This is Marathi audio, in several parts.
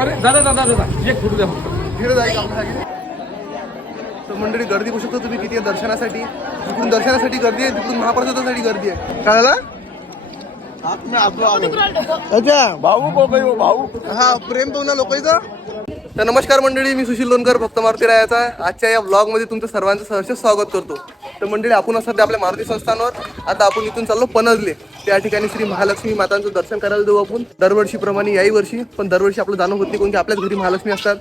अरे दादा दादा दादा एक फोटो द्या फक्त. आपल्यासाठी तर मंडळी गर्दी बघू शकता तुम्ही किती आहे दर्शनासाठी. जिकडून दर्शनासाठी गर्दी आहे तिकडून महाप्रसादासाठी गर्दी आहे. काय झालं अच्छा. भाऊ भाऊ हा प्रेम पाहू ना लोकांचं. तर नमस्कार मंडळी मी सुशील लोणकर भक्त मारुती रायाचा. आजच्या या ब्लॉगमध्ये तुमचं सर्वांचं सहर्ष स्वागत करतो. तर मंडळी आपण सध्या आपल्या मारुती संस्थानवर आता आपण इथून चाललो पनजले त्या ठिकाणी श्री महालक्ष्मी मातांचं दर्शन करायला देऊ आपण. दरवर्षीप्रमाणे याही वर्षी पण दरवर्षी आपलं जाणं होत नाही कोणती आपल्याच घरी महालक्ष्मी असतात.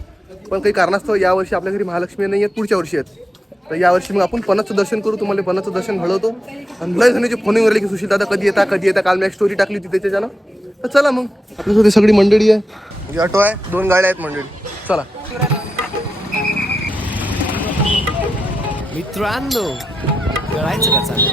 पण काही कारणास्तव यावर्षी आपल्या घरी महालक्ष्मी नाही आहेत पुढच्या वर्षी आहेत. तर यावर्षी मग आपण पणाचं दर्शन करू तुम्हाला पणाचं दर्शन घडवतो आणि लय जणांचे फोन राहिले की सुशील दादा कधी येता कधी येता? काल मी एक स्टोरी टाकली होती त्याच्यानं. तर चला मग. आपल्यासोबत सगळी मंडळी आहे. ऑटो आहे दोन गाड्या आहेत मंडळी. चला. मित्रांनो करायचं का चालू?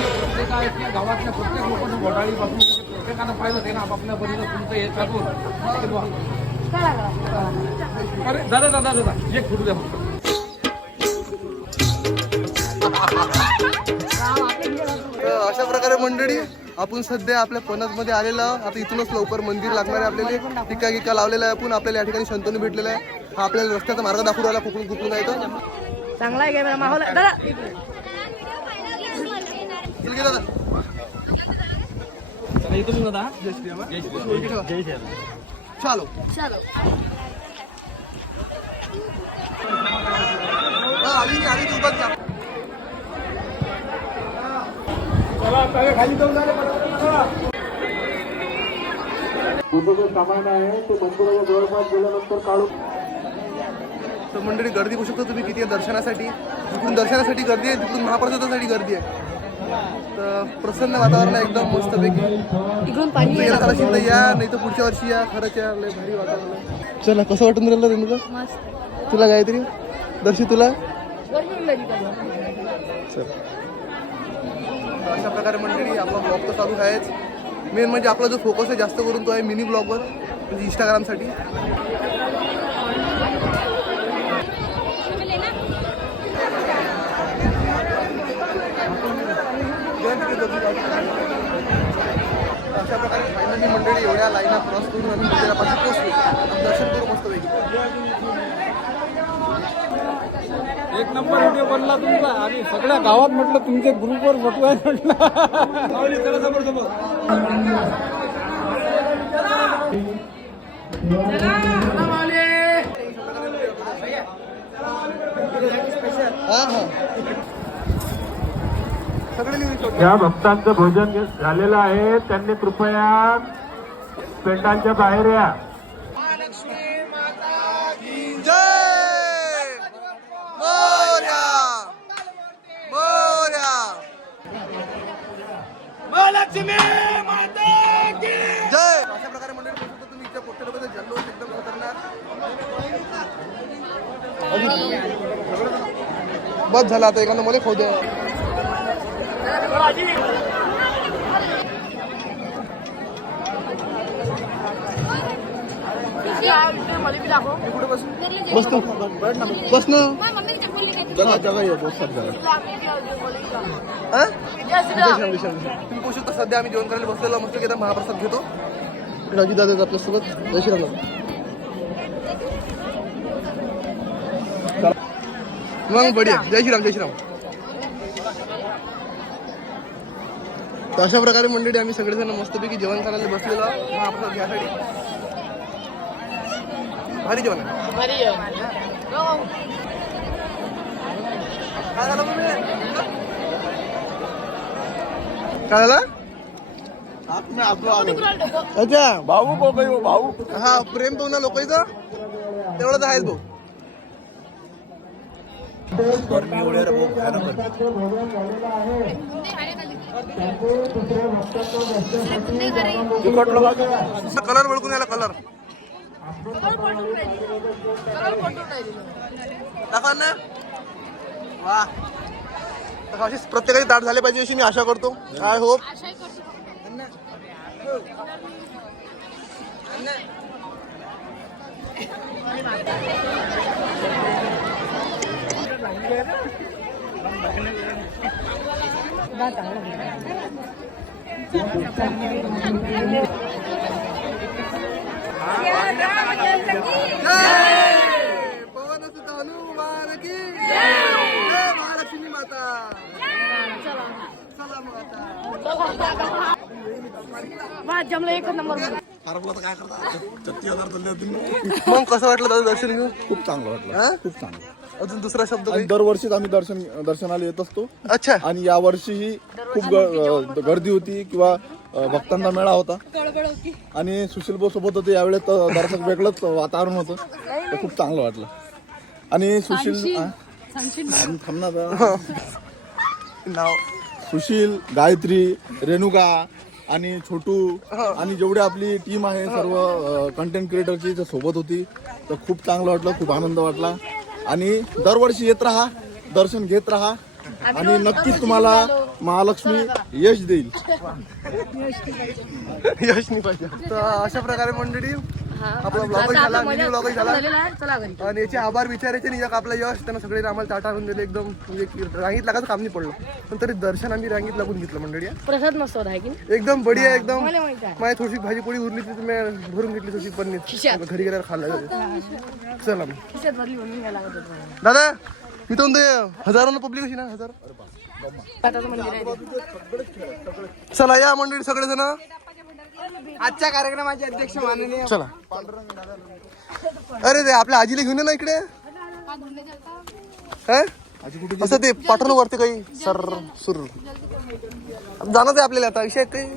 गावातल्या प्रत्येक लोकांना घोटाळीपासून म्हणजे प्रत्येकानं पाहिलं ते ना आपापल्या परीनं तुमचं हे चालू अरे दादा दादा दादा एक फुटू द्या फक्त. अशा प्रकारे मंडळी आपण सध्या आपल्या पणजमध्ये आलेलो आहोत. आता इथूनच लवकर मंदिर लागणार आहे आपल्याला. टिक्का गिक्का लावलेला आहे आपण. आपल्याला या ठिकाणी शंतनू भेटलेला आहे. हा आपल्याला रस्त्याचा मार्ग दाखवून राहिला कुठून कुठून आहे तो. चांगला आहे माहोल. दादा. चल की दादा. इथून दादा चालो हा, आली की, आली की, उगाच जा. तर मंडळी गर्दी बघू शकतो तुम्ही किती आहे दर्शनासाठी. जिकडून दर्शनासाठी गर्दी आहे तिकडून महाप्रसादासाठी गर्दी आहे. तर प्रसन्न वातावरण आहे एकदम मस्तपैकी. इकडून पाणी तर या नाही तर पुढच्या वर्षी या. खरंच या लय भारी वातावरण आहे. चला कसं वाटून राहिलं तुमचं मस्त. तुला गायत्री? दर्शी तुला? चल. अशा प्रकारे मंडळी आपला ब्लॉग तर चालू आहेच. मेन म्हणजे आपला जो फोकस आहे जास्त करून तो आहे मिनी ब्लॉगवर म्हणजे इंस्टाग्रामसाठी अशा प्रकारे फायनली मंडळी एवढ्या लाईना क्रॉस करून आम्ही मंदिरापासून आणि दर्शन करू मस्तपैकी एक नंबर व्हिडिओ बनला तुमचा आणि सगळ्या गावात म्हटलं तुमच्या ग्रुपवर फोटो आहे म्हटलं. चला ज्या भक्तांचं भोजन झालेलं आहे त्यांनी कृपया पेंडांच्या बाहेर या. जय। अशा प्रकारे मंडळी बघू शकता तुम्ही इथच्या पोट्टे लोकांचा जल्लोष एकदम खतरनाक. बस झाला आता एखादं मला खाऊ द्या बस तू. बस ना. जगा जगा ये बस हा? तुम्ही पोहू शकता. सध्या आम्ही जेवण करायला बसलेलो मस्त की महाप्रसाद घेतो. राजू दादा आपल्यासोबत. जय श्रीराम. मग बढिया. जय श्रीराम जय श्रीराम. तर अशा प्रकारे मंडळी आम्ही सगळेजण मस्तपैकी जेवण करायला बसलेलो महाप्रसाद घ्यासाठी. भारी जेवण आहे. काय झालं अच्छा. भाऊ भाऊ हा प्रेम पाहू ना लोकांचं तेवढं तर आहेच भाऊ. कलर ओळखून याला कलर. दाखवा ना. वा. तर अशीच प्रत्येकाची ताट झाले पाहिजे अशी मी आशा करतो. I hope. जय पवन सुत हनुमान की जय महालक्ष्मी माता चला मग आता वा जमलं एकच नंबर मग कसं वाटलं दादा दर्शन घेऊन? खूप चांगलं वाटलं. हा? खूप चांगलं. अजून दुसरा शब्द आणि काही? दरवर्षीच आम्ही दर्शन दर्शनाला येत असतो. अच्छा. आणि या वर्षीही खूप ग- गर्दी होती किंवा अ, भक्तांचा मेळा होता. आणि सुशील भाऊ सोबत होते यावेळेस तर दर्शक वेगळंच वातावरण होतं. ते खूप चांगलं वाटलं. आणि सुशील हा? आणि थांब ना जरा. नाव? सुशील गायत्री रेणुका आणि छोटू आणि जेवढी आपली टीम आहे सर्व कंटेंट क्रिएटरची इथं सोबत होती. तर खूप चांगलं वाटलं खूप आनंद वाटला. आणि दरवर्षी येत राहा दर्शन घेत राहा. आणि नक्कीच तुम्हाला महालक्ष्मी यश देईल. यश नाही पाहिजे. तर अशा प्रकारे मंडळी आपला ब्लॉग झाला मिनी ब्लॉग झाला. आणि याचे आभार विचारायचे नाही आपलं यश त्यांना सगळे आम्हाला ताटा आणून दिले एकदम. म्हणजे रांगीत लागायचं काम नाही पडलं. पण तरी दर्शन आम्ही रांगीत लागून घेतलं मंडळी प्रसाद मस्त होता आहे की नाही? एकदम बढिया एकदम. माझी थोडीशी भाजी पोळी उरली ती मी भरून घेतली थोडी खिशात. घरी गेल्यावर खाल्लं चला. दादा मी तो हजारांना पब्लिक अशी ना हजार. चला या मंडळी सगळेजण. आजच्या कार्यक्रमाचे अध्यक्ष माननीय चला. अरे ते आपल्या आजीला घेऊन ये ना इकडे. काय असं ते पाठवलं वरती काही सर सुर. जाणं आहे आपल्याला आता विषय काही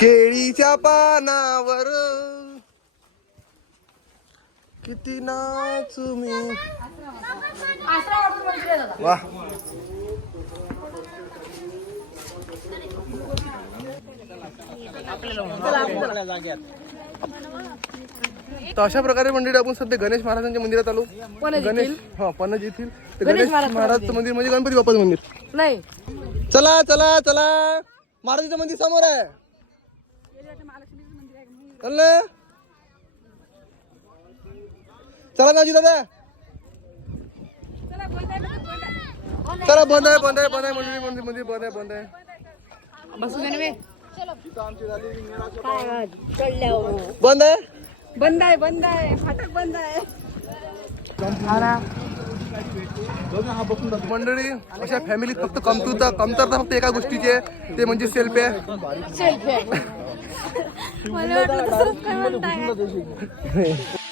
केळीच्या पानावर किती नाचू मी. वा तर अशा प्रकारे मंदिर आपण सध्या गणेश महाराजांच्या मंदिरात आलो. पणज गणेश? हा पणज येथील. तर गणेश महाराज महाराजचं मंदिर. म्हणजे गणपती बाप्पाचं मंदिर. नाही. चला चला चला. महाराजांचं मंदिर समोर आहे. चाललं चला ना दादा. चला बंद आहे बंद आहे. बंद आहे मंदिर मंदिर मंदिर बंद आहे बंद आहे. बसू दे ना बे. काय हो. बंद आहे? बंद आहे बंद आहे. फाटक बंद आहे. हा. मंडळी अशा फॅमिलीत फक्त कमतरता कमतरता फक्त एका गोष्टीची आहे. ते म्हणजे सेल्फी आहे. सेल्फी आहे. मला वाटलं दुसरंच काय म्हणताय.